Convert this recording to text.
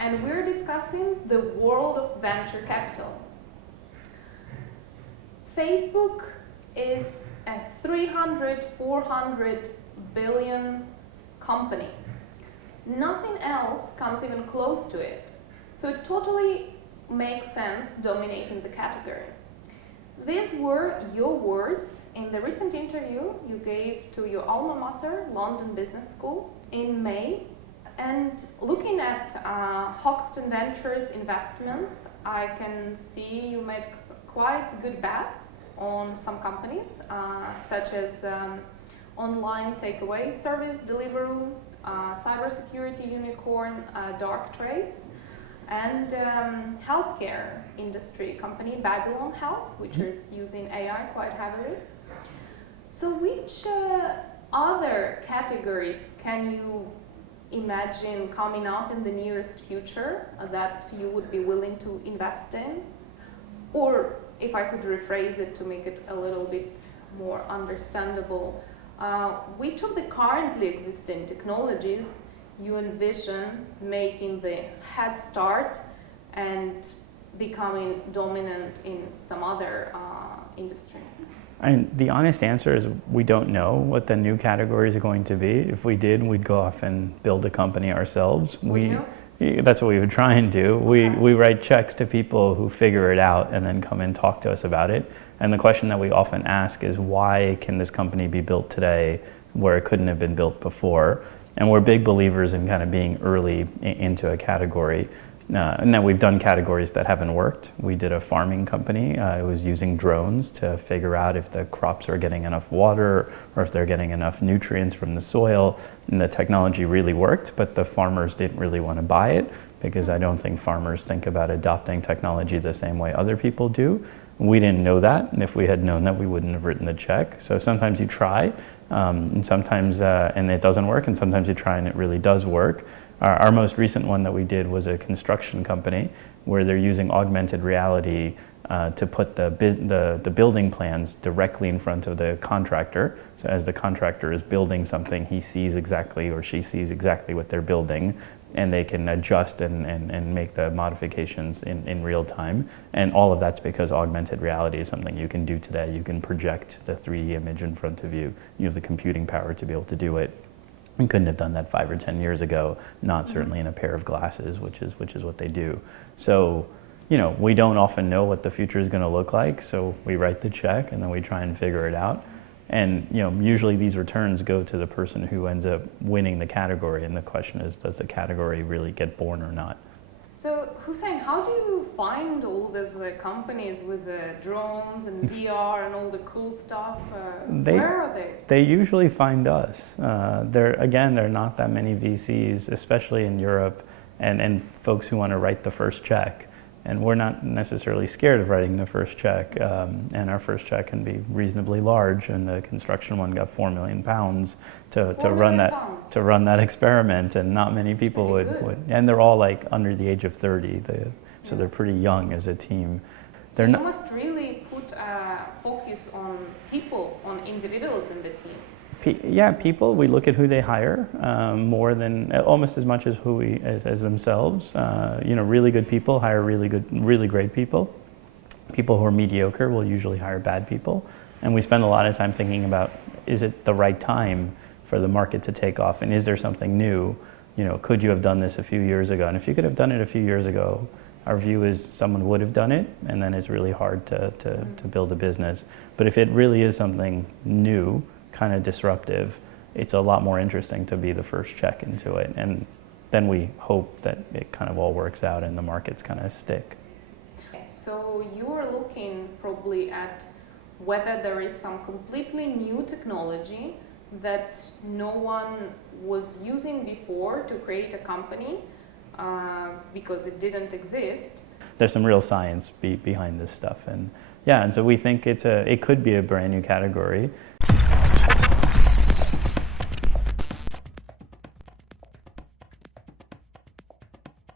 And we're discussing the world of venture capital. Facebook is a 300-400 billion company. Nothing else comes even close to it. So it totally makes sense dominating the category. These were your words in the recent interview you gave to your alma mater, London Business School, in May. And looking at Hoxton Ventures investments, I can see you made quite good bets on some companies, such as online takeaway service Deliveroo, cybersecurity unicorn Darktrace, and healthcare industry company Babylon Health, which is using AI quite heavily. So which other categories can you imagine coming up in the nearest future that you would be willing to invest in? Or if I could rephrase it to make it a little bit more understandable, which of the currently existing technologies you envision making the head start and becoming dominant in some other industry? The honest answer is we don't know what the new categories are going to be. If we did, we'd go off and build a company ourselves. That's what we would try and do. Okay. We write checks to people who figure it out and then come and talk to us about it. And the question that we often ask is, why can this company be built today where it couldn't have been built before? And we're big believers in kind of being early into a category. And then we've done categories that haven't worked. We did a farming company. It was using drones to figure out if the crops are getting enough water or if they're getting enough nutrients from the soil. And the technology really worked, but the farmers didn't really want to buy it because I don't think farmers think about adopting technology the same way other people do. We didn't know that, and if we had known that, we wouldn't have written the check. So sometimes you try, and sometimes and it doesn't work, and sometimes you try and it really does work. Our most recent one that we did was a construction company where they're using augmented reality to put the building plans directly in front of the contractor. So as the contractor is building something, he sees exactly or she sees exactly what they're building, and they can adjust and make the modifications in real time. And all of that's because augmented reality is something you can do today. You can project the 3D image in front of you. You have the computing power to be able to do it. We couldn't have done that 5 or 10 years ago, not certainly in a pair of glasses, which is what they do. So, you know, we don't often know what the future is going to look like, so we write the check and then we try and figure it out. And, you know, usually these returns go to the person who ends up winning the category, and the question is, does the category really get born or not? So, Hussein, how do you find all these companies with the drones and VR and all the cool stuff? Where are they? They usually find us. There are not that many VCs, especially in Europe, and folks who want to write the first check. And we're not necessarily scared of writing the first check, and our first check can be reasonably large. And the construction one got £4 million to run that experiment, and not many people would. And they're all like under the age of 30, so they're pretty young as a team. So you must really put a focus on people, on individuals in the team. Yeah, people. We look at who they hire more than almost as much as as themselves. You know, really good people hire really great people. People who are mediocre will usually hire bad people. And we spend a lot of time thinking about, is it the right time for the market to take off, and is there something new? You know, could you have done this a few years ago? And if you could have done it a few years ago, our view is someone would have done it, and then it's really hard to build a business. But if it really is something new, kind of disruptive, it's a lot more interesting to be the first check into it, and then we hope that it kind of all works out and the markets kind of stick. Okay, so you're looking probably at whether there is some completely new technology that no one was using before to create a company because it didn't exist. There's some real science behind this stuff, and so we think it could be a brand new category.